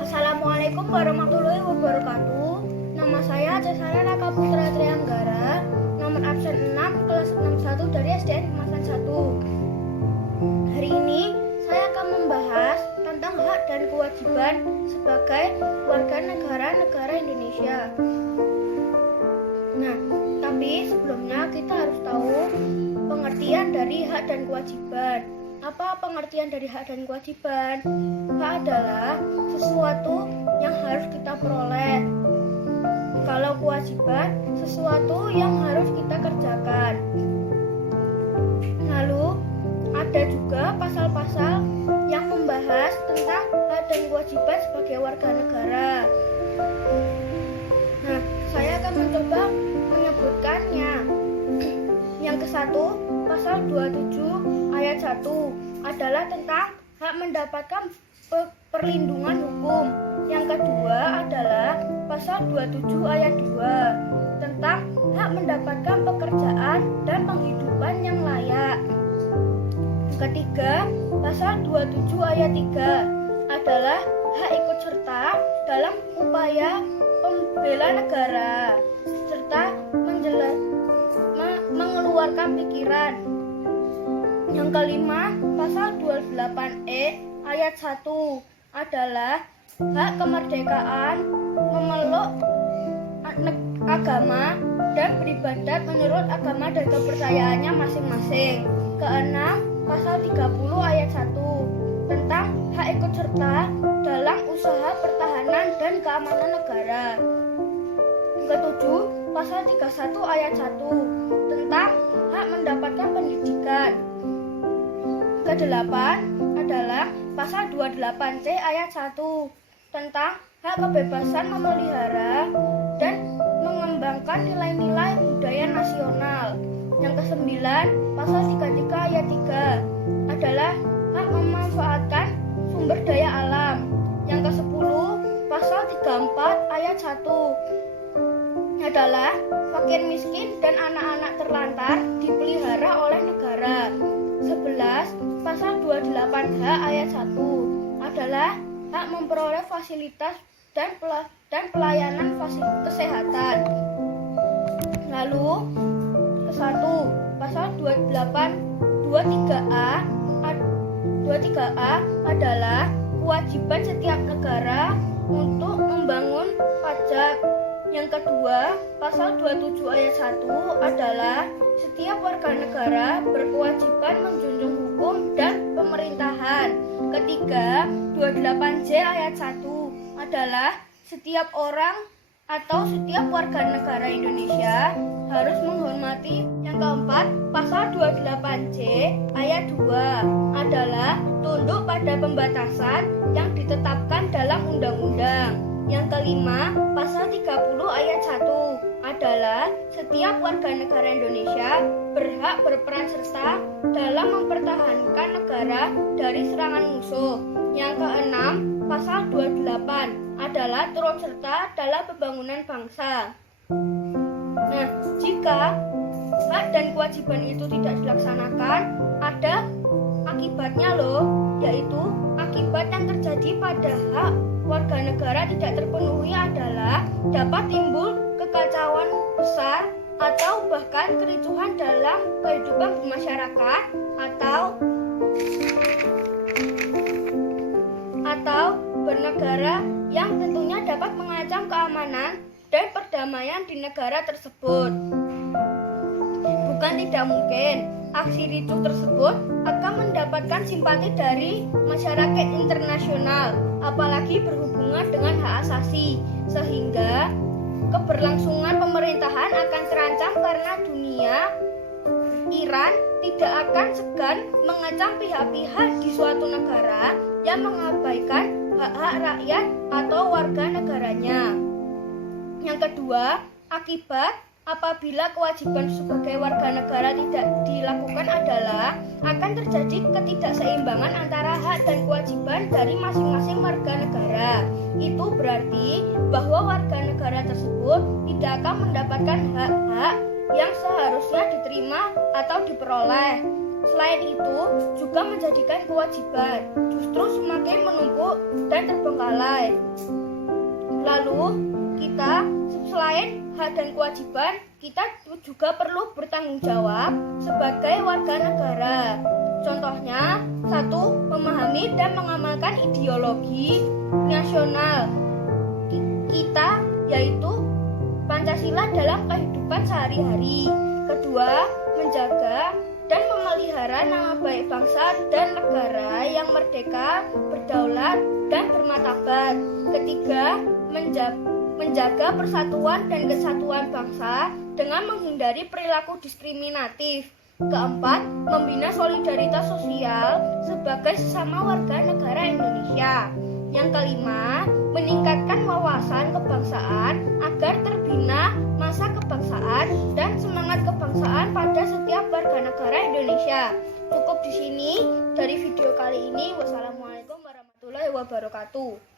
Assalamualaikum warahmatullahi wabarakatuh. Nama saya Cesare Raka Putra Trianggara, nomor absen 6, kelas 61 dari SDN Kemasan 1. Hari ini saya akan membahas tentang hak dan kewajiban sebagai warga negara Indonesia. Nah, tapi sebelumnya kita harus tahu pengertian dari hak dan kewajiban. Apa pengertian dari hak dan kewajiban? Hak adalah sesuatu yang harus kita peroleh. Kalau kewajiban, sesuatu yang harus kita kerjakan. Lalu, ada juga pasal-pasal yang membahas tentang hak dan kewajiban sebagai warga negara. Nah, saya akan mencoba menyebutkannya. Yang ke-1, pasal 27 ayat 1 adalah tentang hak mendapatkan perlindungan hukum. Yang kedua adalah pasal 27 ayat 2 tentang hak mendapatkan pekerjaan dan penghidupan yang layak. Yang ketiga, pasal 27 ayat 3 adalah hak ikut serta dalam upaya pembela negara serta mengeluarkan pikiran. Yang kelima, pasal 28E ayat 1 adalah hak kemerdekaan memeluk agama dan beribadat menurut agama dan kepercayaannya masing-masing. Keenam, pasal 30 ayat 1 tentang hak ikut serta dalam usaha pertahanan dan keamanan negara. Ketujuh, pasal 31 ayat 1 tentang hak mendapatkan pendidikan. Kedelapan adalah pasal 28C ayat 1 tentang hak kebebasan memelihara dan mengembangkan nilai-nilai budaya nasional. Yang kesembilan, pasal 33 ayat 3 adalah hak memanfaatkan sumber daya alam. Yang ke-10, pasal 34 ayat 1 adalah fakir miskin dan anak-anak terlantar dipelihara oleh negara. 11, pasal 28H ayat 1 adalah hak memperoleh fasilitas dan pelayanan kesehatan. Lalu ke-1, pasal 23A adalah kewajiban setiap negara untuk membangun pajak. Yang kedua, pasal 27 ayat 1 adalah setiap warga negara berkewajiban menjunjung hukum dan pemerintahan. Ketiga, 28J ayat 1 adalah setiap orang atau setiap warga negara Indonesia harus menghormati. Yang keempat, pasal 28J ayat 2 adalah tunduk pada pembatasan yang ditetapkan dalam undang-undang. Yang kelima, pasal 30 ayat 1 adalah setiap warga negara Indonesia berhak berperan serta dalam mempertahankan negara dari serangan musuh. Yang keenam, pasal 28 adalah turut serta dalam pembangunan bangsa. Nah, jika hak dan kewajiban itu tidak dilaksanakan, ada akibatnya loh, yaitu akibat yang terjadi pada hak warga negara tidak terpenuhi adalah dapat timbul kekacauan besar atau bahkan kericuhan dalam kehidupan bermasyarakat atau bernegara yang tentunya dapat mengancam keamanan dan perdamaian di negara tersebut. Bukan tidak mungkin aksi ricuh tersebut akan mendapatkan simpati dari masyarakat internasional, apalagi berhubungan dengan hak asasi, sehingga keberlangsungan pemerintahan akan terancam karena dunia. Iran tidak akan segan mengecam pihak-pihak di suatu negara yang mengabaikan hak-hak rakyat atau warga negaranya. Yang kedua, akibat apabila kewajiban sebagai warga negara tidak dilakukan adalah akan terjadi ketidakseimbangan antara hak dan kewajiban dari masing-masing warga negara. Itu berarti bahwa warga negara tersebut tidak akan mendapatkan hak-hak yang seharusnya diterima atau diperoleh. Selain itu, juga menjadikan kewajiban justru semakin menumpuk dan terbengkalai. Lalu, kita selain hak dan kewajiban, kita juga perlu bertanggung jawab sebagai warga negara. Contohnya, 1. Memahami dan mengamalkan ideologi nasional kita, yaitu Pancasila dalam kehidupan sehari-hari. Kedua, menjaga dan memelihara nama baik bangsa dan negara yang merdeka, berdaulat, dan bermartabat. Ketiga, menjaga persatuan dan kesatuan bangsa dengan menghindari perilaku diskriminatif. Keempat, membina solidaritas sosial sebagai sesama warga negara Indonesia. Yang kelima, meningkatkan wawasan kebangsaan agar terbina masa kebangsaan dan semangat kebangsaan pada setiap warga negara Indonesia. Cukup di sini dari video kali ini. Wassalamualaikum warahmatullahi wabarakatuh.